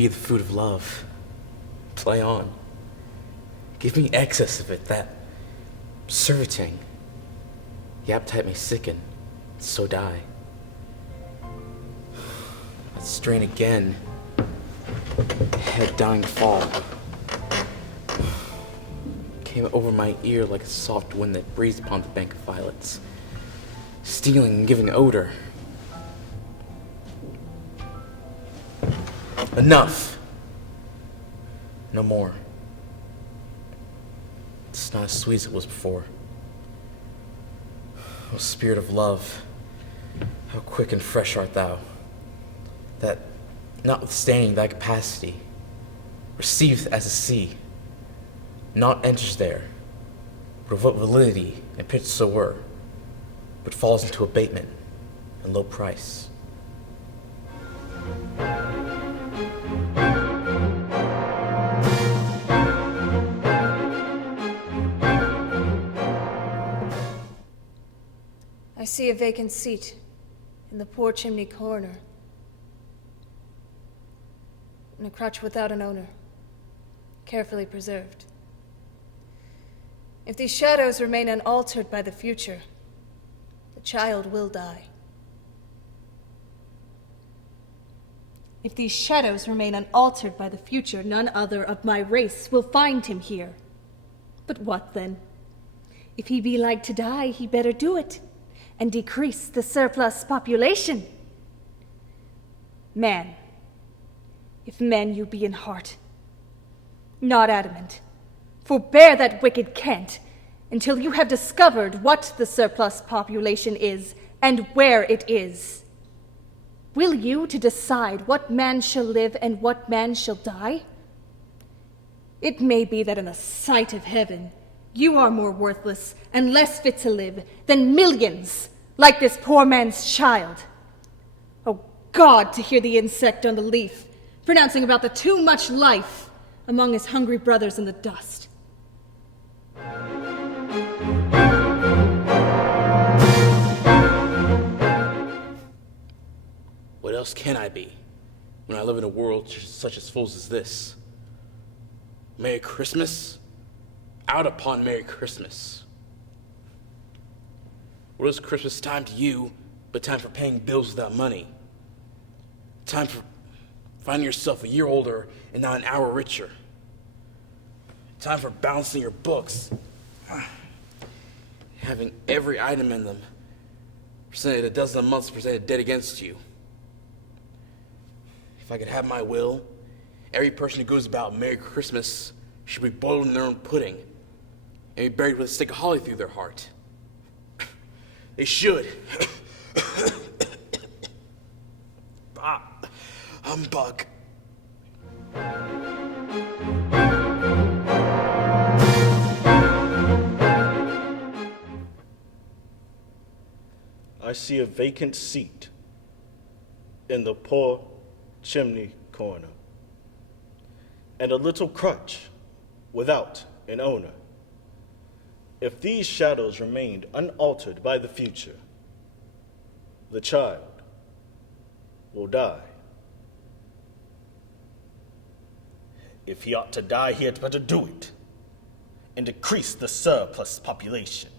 be the food of love. Play on. Give me excess of it, that serviting. The appetite may sicken, so die. Let's strain again. Head dying to fall. Came over my ear like a soft wind that breathes upon the bank of violets, stealing and giving odor. Enough! No more. It's not as sweet as it was before. O spirit of love, how quick and fresh art thou, that, notwithstanding thy capacity, receiveth as a sea, not enters there, but of what validity and pitch so were, but falls into abatement and low price. I see a vacant seat in the poor chimney corner, and a crutch without an owner, carefully preserved. If these shadows remain unaltered by the future, the child will die. If these shadows remain unaltered by the future, none other of my race will find him here. But what then? If he be like to die, he better do it, and decrease the surplus population. Man, if men you be in heart, not adamant, forbear that wicked cant until you have discovered what the surplus population is and where it is. Will you to decide what man shall live and what man shall die? It may be that in the sight of heaven, you are more worthless and less fit to live than millions like this poor man's child. Oh God, to hear the insect on the leaf pronouncing about the too much life among his hungry brothers in the dust. What else can I be when I live in a world such as fools as this? Merry Christmas? Out upon Merry Christmas. What is Christmas time to you but time for paying bills without money? Time for finding yourself a year older and not an hour richer. Time for balancing your books, having every item in them presented a dozen months presented dead against you. If I could have my will, every person who goes about Merry Christmas should be boiled in their own pudding and be buried with a stick of holly through their heart. They should. Humbug. I see a vacant seat in the poor chimney corner, and a little crutch without an owner. If these shadows remained unaltered by the future, the child will die. If he ought to die, he had better do it, and decrease the surplus population.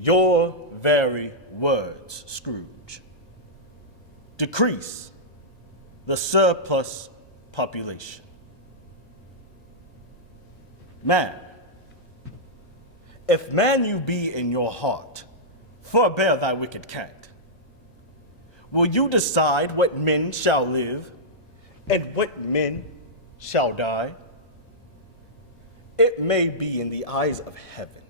Your very words, Scrooge. Decrease the surplus population. Man, if man you be in your heart, forbear thy wicked cant. Will you decide what men shall live and what men shall die? It may be in the eyes of heaven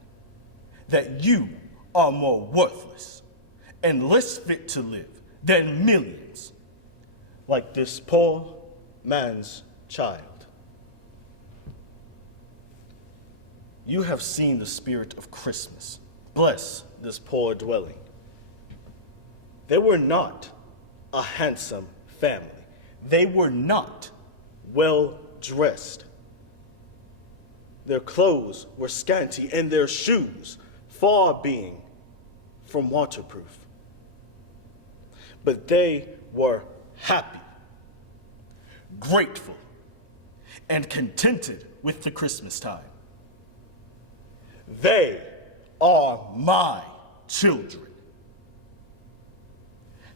that you are more worthless and less fit to live than millions like this poor man's child. You have seen the spirit of Christmas bless this poor dwelling. They were not a handsome family. They were not well dressed. Their clothes were scanty and their shoes far being from waterproof. But they were happy grateful, and contented with the Christmas time. They are my children.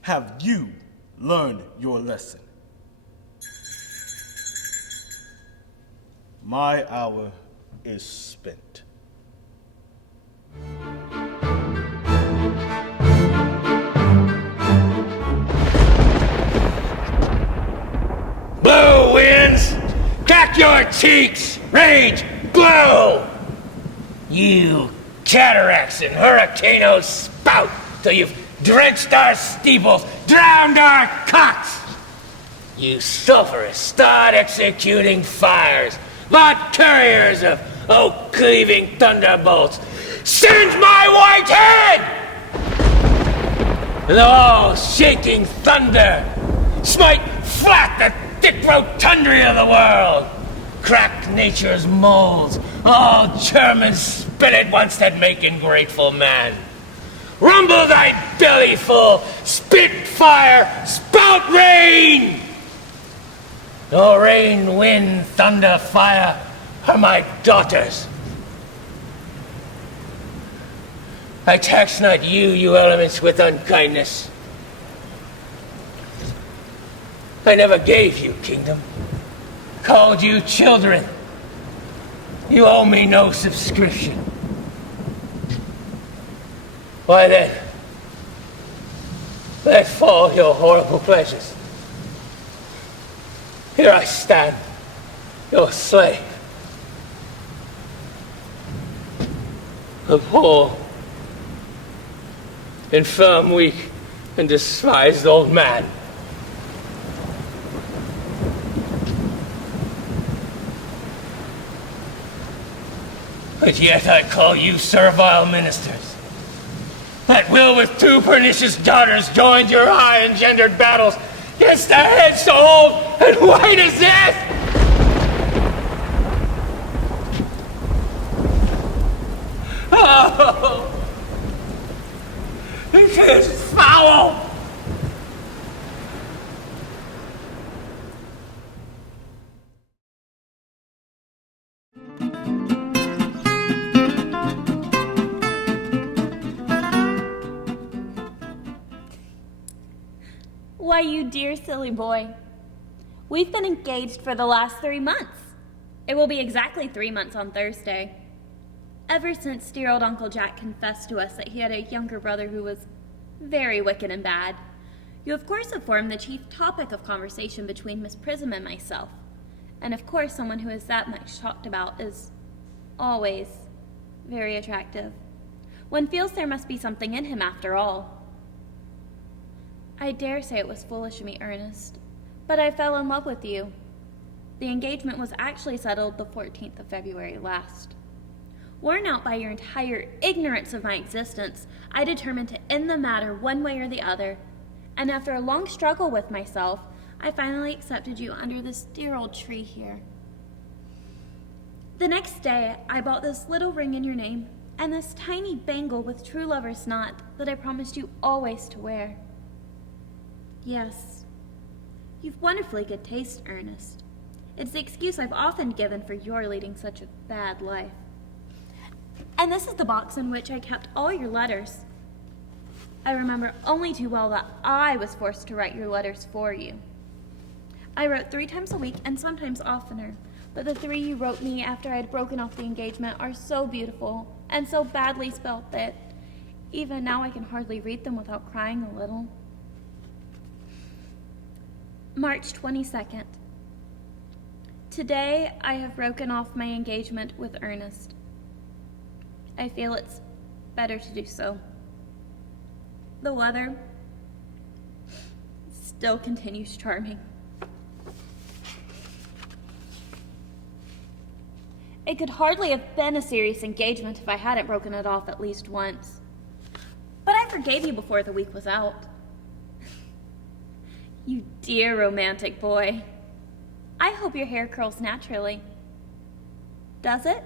Have you learned your lesson? My hour is spent. Blow, winds! Crack your cheeks! Rage! Blow! You cataracts and hurricanes spout till you've drenched our steeples, drowned our cocks! You sulphurous, start executing fires, lot couriers of oak-cleaving thunderbolts, singe my white head! The all-shaking thunder, smite flat the thick rotundity of the world, crack nature's molds, all germ and spirit once that make ingrateful man. Rumble thy belly full, spit fire, spout rain! No rain, wind, thunder, fire are my daughters. I tax not you, you elements, with unkindness. I never gave you kingdom, called you children. You owe me no subscription. Why then, let fall your horrible pleasures. Here I stand, your slave. A poor, infirm, weak, and despised old man. But yet I call you servile ministers. That will with two pernicious daughters joined your high engendered battles against a head so old and white as death! Oh, it is foul! Why, you dear silly boy. We've been engaged for the last 3 months. It will be exactly 3 months on Thursday. Ever since dear old Uncle Jack confessed to us that he had a younger brother who was very wicked and bad, you of course have formed the chief topic of conversation between Miss Prism and myself. And of course someone who is that much talked about is always very attractive. One feels there must be something in him after all. I dare say it was foolish of me, Ernest, but I fell in love with you. The engagement was actually settled the 14th of February last. Worn out by your entire ignorance of my existence, I determined to end the matter one way or the other, and after a long struggle with myself, I finally accepted you under this dear old tree here. The next day, I bought this little ring in your name, and this tiny bangle with true lover's knot that I promised you always to wear. Yes, you've wonderfully good taste, Ernest. It's the excuse I've often given for your leading such a bad life. And this is the box in which I kept all your letters. I remember only too well that I was forced to write your letters for you. I wrote 3 times a week and sometimes oftener, but the 3 you wrote me after I had broken off the engagement are so beautiful and so badly spelt that even now I can hardly read them without crying a little. March 22nd. Today I have broken off my engagement with Ernest. I feel it's better to do so. The weather still continues charming. It could hardly have been a serious engagement if I hadn't broken it off at least once. But I forgave you before the week was out. You dear romantic boy. I hope your hair curls naturally. Does it?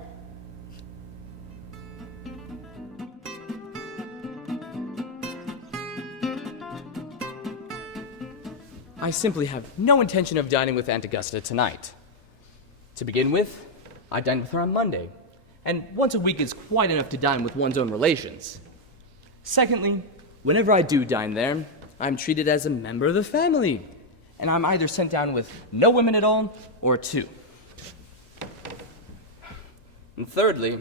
I simply have no intention of dining with Aunt Augusta tonight. To begin with, I dined with her on Monday, and once a week is quite enough to dine with one's own relations. Secondly, whenever I do dine there, I'm treated as a member of the family, and I'm either sent down with no women at all or two. And thirdly,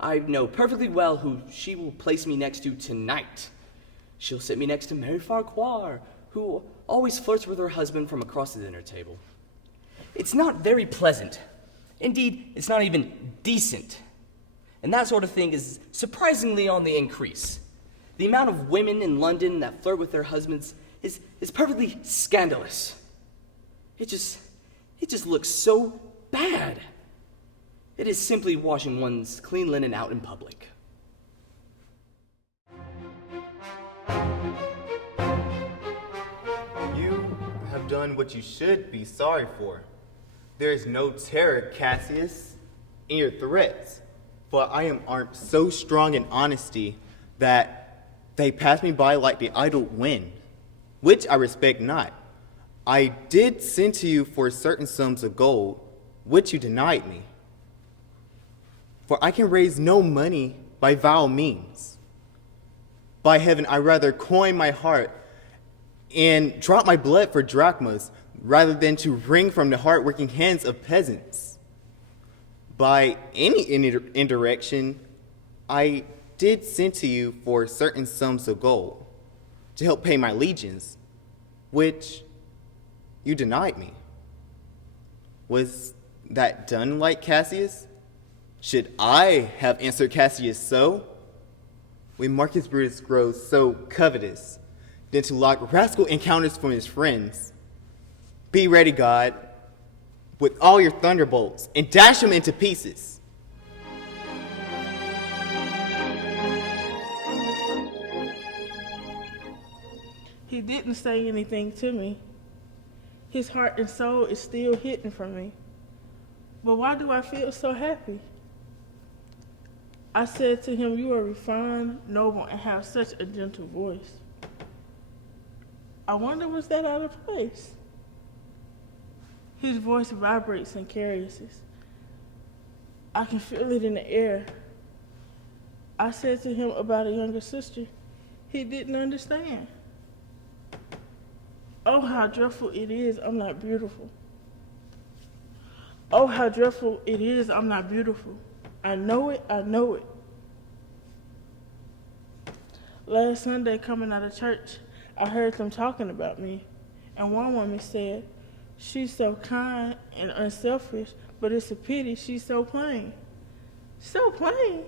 I know perfectly well who she will place me next to tonight. She'll sit me next to Mary Farquhar, who always flirts with her husband from across the dinner table. It's not very pleasant. Indeed, it's not even decent. And that sort of thing is surprisingly on the increase. The amount of women in London that flirt with their husbands is perfectly scandalous. It just looks so bad. It is simply washing one's clean linen out in public. You have done what you should be sorry for. There is no terror, Cassius, in your threats, for I am armed so strong in honesty that they pass me by like the idle wind, which I respect not. I did send to you for certain sums of gold, which you denied me. For I can raise no money by vile means. By heaven, I rather coin my heart and drop my blood for drachmas rather than to wring from the hard-working hands of peasants. By any indirection, I did send to you for certain sums of gold to help pay my legions, which you denied me. Was that done like Cassius? Should I have answered Cassius so? When Marcus Brutus grows so covetous, than to lock rascal encounters from his friends. Be ready, God, with all your thunderbolts, and dash them into pieces. He didn't say anything to me. His heart and soul is still hidden from me. But why do I feel so happy? I said to him, "You are refined, noble, and have such a gentle voice." I wonder, was that out of place? His voice vibrates and carries us. I can feel it in the air. I said to him about a younger sister. He didn't understand. Oh, how dreadful it is, I'm not beautiful. Oh, how dreadful it is, I'm not beautiful. I know it, I know it. Last Sunday, coming out of church, I heard them talking about me, and one woman said, "She's so kind and unselfish, but it's a pity she's so plain." So plain.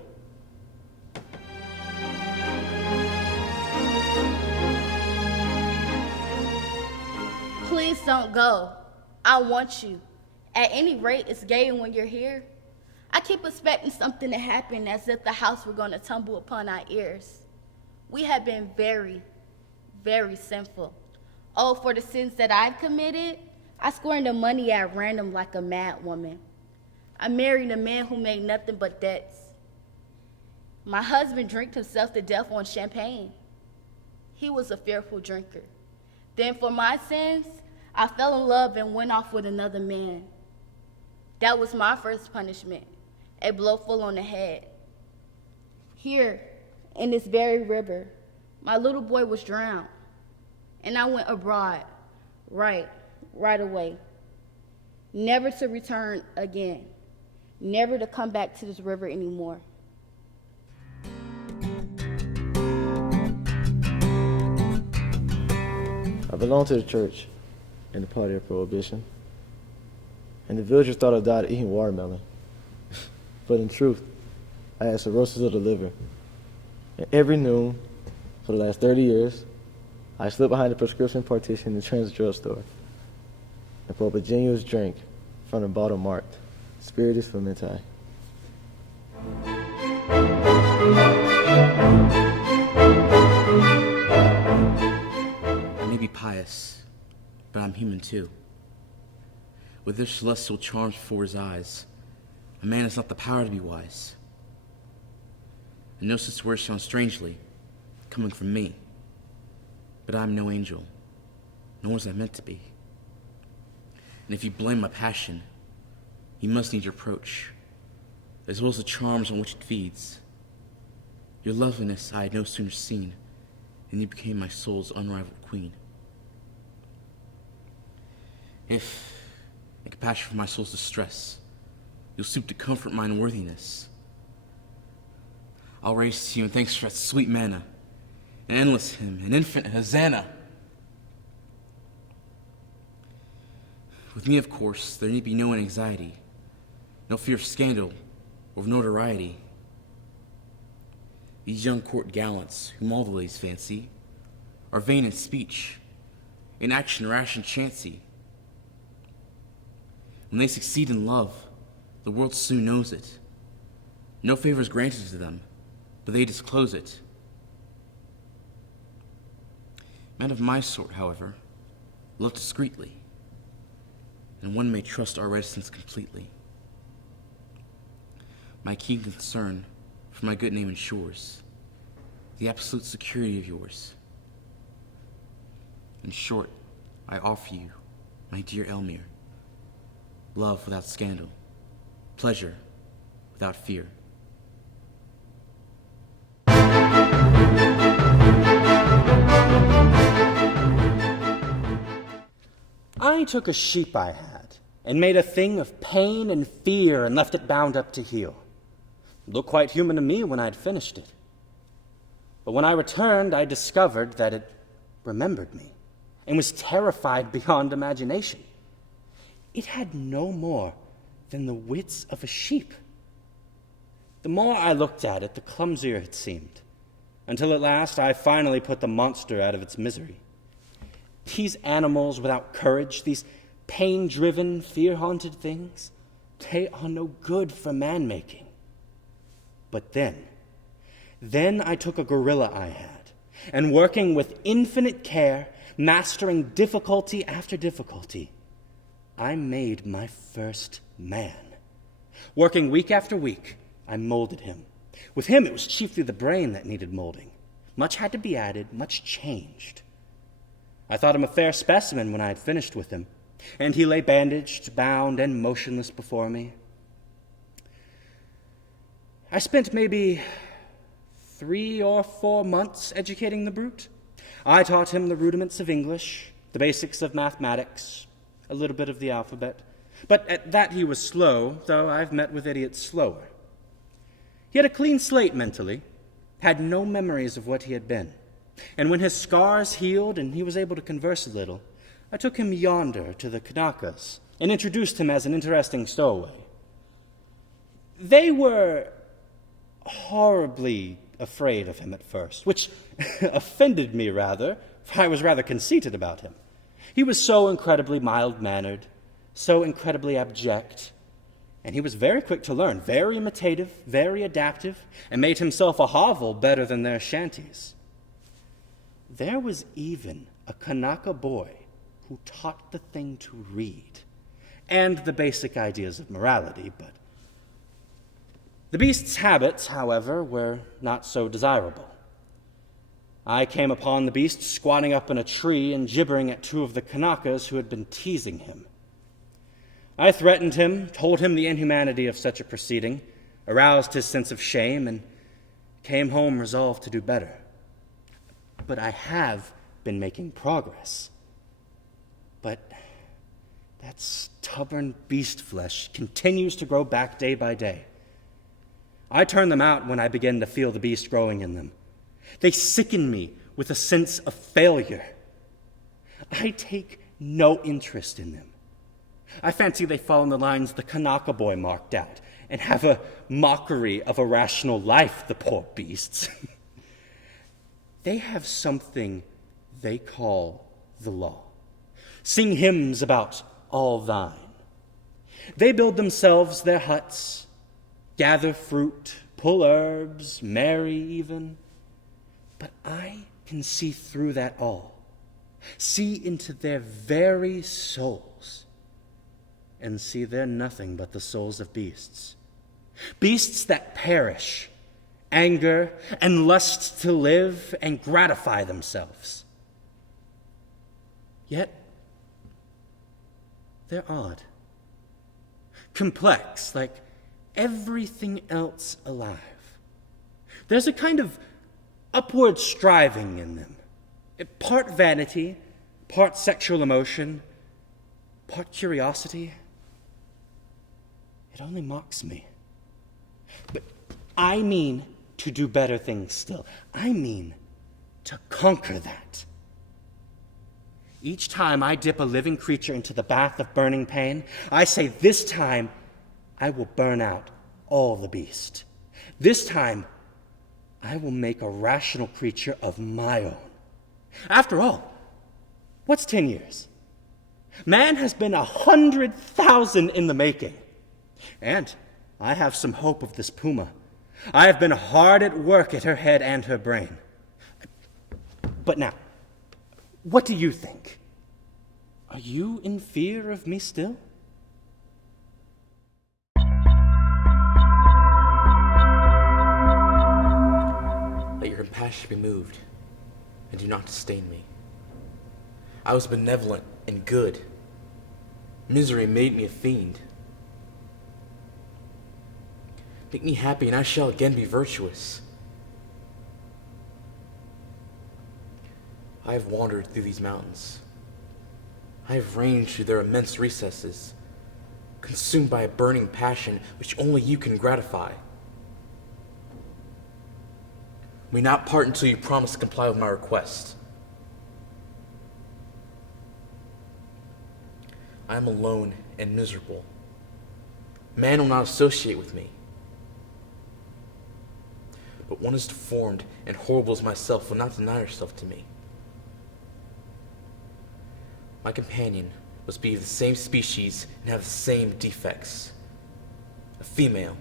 Please don't go. I want you. At any rate, it's gay when you're here. I keep expecting something to happen as if the house were going to tumble upon our ears. We have been very, very sinful. Oh, for the sins that I've committed, I squandered the money at random like a mad woman. I married a man who made nothing but debts. My husband drank himself to death on champagne. He was a fearful drinker. Then for my sins, I fell in love and went off with another man. That was my first punishment, a blow full on the head. Here, in this very river, my little boy was drowned, and I went abroad, right away, never to return again, never to come back to this river anymore. I belonged to the church in the party of Prohibition, and the villagers thought I died eating watermelon. But in truth, I had cirrhosis of the liver. And every noon, for the last 30 years, I slipped behind the prescription partition in the Trans drugstore and pulled up a genuine drink from a bottle marked Spiritus Fermenti. I may be pious, but I'm human too. With their celestial charms before his eyes, a man has not the power to be wise. I know such words sound strangely, coming from me, but I'm no angel, nor was I meant to be. And if you blame my passion, you must need your approach, as well as the charms on which it feeds. Your loveliness I had no sooner seen, and you became my soul's unrivaled queen. If, in compassion for my soul's distress, you'll stoop to comfort my unworthiness, I'll raise to you in thanks for that sweet manna, an endless hymn, an infant hosanna. With me, of course, there need be no anxiety, no fear of scandal or of notoriety. These young court gallants, whom all the ladies fancy, are vain in speech, in action rash and chancy. When they succeed in love, the world soon knows it. No favor is granted to them, but they disclose it. Men of my sort, however, love discreetly, and one may trust our reticence completely. My keen concern for my good name ensures the absolute security of yours. In short, I offer you, my dear Elmire, love without scandal, pleasure without fear. I took a sheep I had and made a thing of pain and fear and left it bound up to heal. It looked quite human to me when I had finished it. But when I returned, I discovered that it remembered me and was terrified beyond imagination. It had no more than the wits of a sheep. The more I looked at it, the clumsier it seemed, until at last I finally put the monster out of its misery. These animals without courage, these pain-driven, fear-haunted things, they are no good for man-making. But then I took a gorilla I had, and working with infinite care, mastering difficulty after difficulty, I made my first man. Working week after week, I molded him. With him, it was chiefly the brain that needed molding. Much had to be added, much changed. I thought him a fair specimen when I had finished with him, and he lay bandaged, bound, and motionless before me. I spent maybe 3 or 4 months educating the brute. I taught him the rudiments of English, the basics of mathematics, a little bit of the alphabet. But at that he was slow, though I've met with idiots slower. He had a clean slate mentally, had no memories of what he had been. And when his scars healed and he was able to converse a little, I took him yonder to the Kanakas and introduced him as an interesting stowaway. They were horribly afraid of him at first, which offended me rather, for I was rather conceited about him. He was so incredibly mild-mannered, so incredibly abject, and he was very quick to learn, very imitative, very adaptive, and made himself a hovel better than their shanties. There was even a Kanaka boy who taught the thing to read, and the basic ideas of morality, but the beast's habits, however, were not so desirable. I came upon the beast squatting up in a tree and gibbering at 2 of the Kanakas who had been teasing him. I threatened him, told him the inhumanity of such a proceeding, aroused his sense of shame, and came home resolved to do better. But I have been making progress. But that stubborn beast flesh continues to grow back day by day. I turn them out when I begin to feel the beast growing in them. They sicken me with a sense of failure. I take no interest in them. I fancy they fall in the lines the Kanaka boy marked out and have a mockery of a rational life, the poor beasts. They have something they call the law. Sing hymns about all thine. They build themselves their huts, gather fruit, pull herbs, marry even. But I can see through that all, see into their very souls, and see they're nothing but the souls of beasts. Beasts that perish, anger, and lust to live and gratify themselves. Yet, they're odd. Complex, like everything else alive. There's a kind of upward striving in them. Part vanity, part sexual emotion, part curiosity. It only mocks me. But I mean to do better things still. I mean to conquer that. Each time I dip a living creature into the bath of burning pain, I say, this time I will burn out all the beast. This time I will make a rational creature of my own. After all, what's 10 years? Man has been 100,000 in the making. And I have some hope of this puma. I have been hard at work at her head and her brain. But now, what do you think? Are you in fear of me still? Let your compassion be moved, and do not disdain me. I was benevolent and good. Misery made me a fiend. Make me happy, and I shall again be virtuous. I have wandered through these mountains. I have ranged through their immense recesses, consumed by a burning passion which only you can gratify. We not part until you promise to comply with my request. I am alone and miserable. Man will not associate with me. But one as deformed and horrible as myself will not deny herself to me. My companion must be of the same species and have the same defects. A female.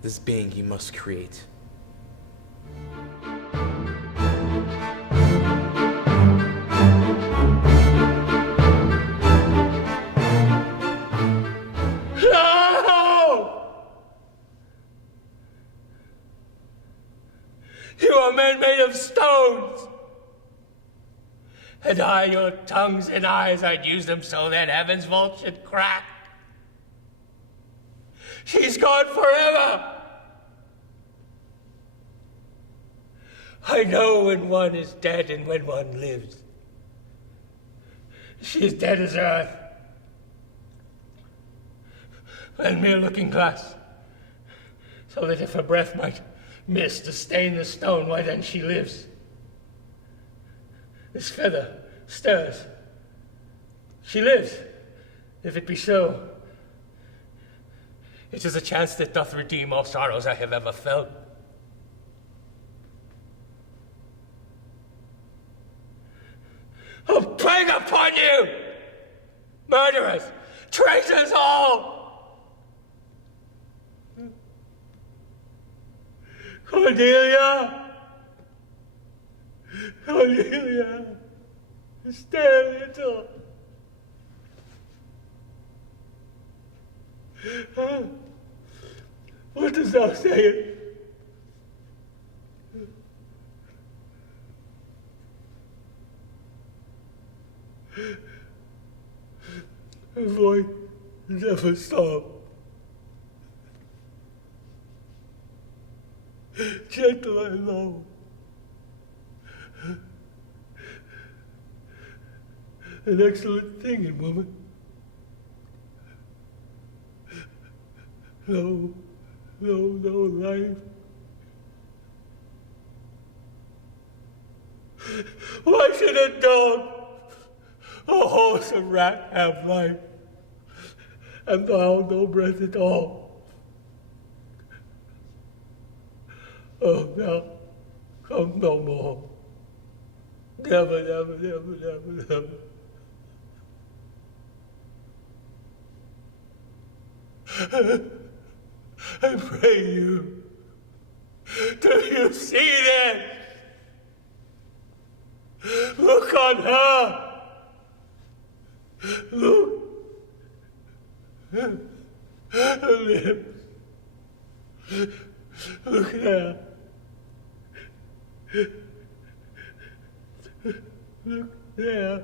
This being you must create. No! You are men made of stones. Had I your tongues and eyes, I'd use them so that heaven's vault should crack. She's gone forever. I know when one is dead and when one lives. She is dead as earth. And mere looking glass, so that if her breath might miss to stain the stone, why then she lives. This feather stirs. She lives, if it be so. It is a chance that doth redeem all sorrows I have ever felt. A plague upon you! Murderers! Traitors all! Cordelia! Cordelia, stay a little. What dost thou say? Her voice never stopped. Gentle and low. An excellent thing in woman. No life. Why should a dog, a horse, a rat have life, and thou no breath at all? Oh, now, come no more. Never, never, never, never, never. I pray you, do you see this? Look on her. Look. Her lips. Look there. Look there. now.